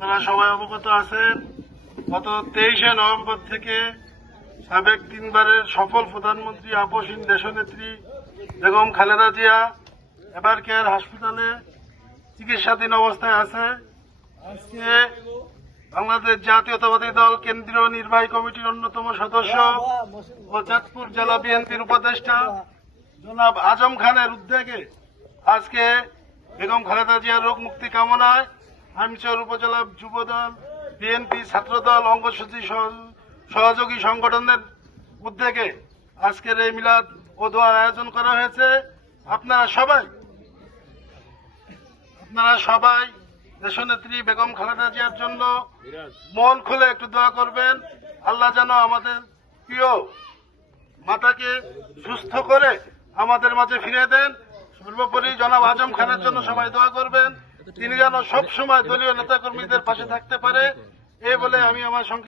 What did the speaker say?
আপনারা সবাই অবগত আছেন, গত 23শে নভেম্বর থেকে সাবেক 3বারের সফল প্রধানমন্ত্রী আপসহীন দেশনেত্রী বেগম খালেদা জিয়া এবার কেয়ার হাসপাতালে চিকিৎসাধীন অবস্থায় আছে। আজকে বাংলাদেশ জাতীয়তাবাদী দল কেন্দ্রীয় নির্বাহী কমিটির অন্যতম সদস্য ও চাঁদপুর জেলা বিএনপির উপদেষ্টা জনাব আজম খানের উদ্যোগে আজকে বেগম খালেদা জিয়ার রোগ মুক্তি কামনায় হামিরচর উপজেলা যুবদল, বিএনপি, ছাত্রদল, অঙ্গসূচি সহযোগী সংগঠনের উদ্যোগে আজকের এই মিলাদ ও দোয়ার আয়োজন করা হয়েছে। আপনারা সবাই দেশনেত্রী বেগম খালেদা জিয়ার জন্য মন খুলে একটু দোয়া করবেন। আল্লাহ যেন আমাদের প্রিয় মাতাকে সুস্থ করে আমাদের মাঝে ফিরে দেন। সর্বোপরি জনাব আজম খানের জন্য সবাই দোয়া করবেন, তিনি যেন সবসময় দলীয় নেতাকর্মীদের পাশে থাকতে পারে। এই বলে আমি আমার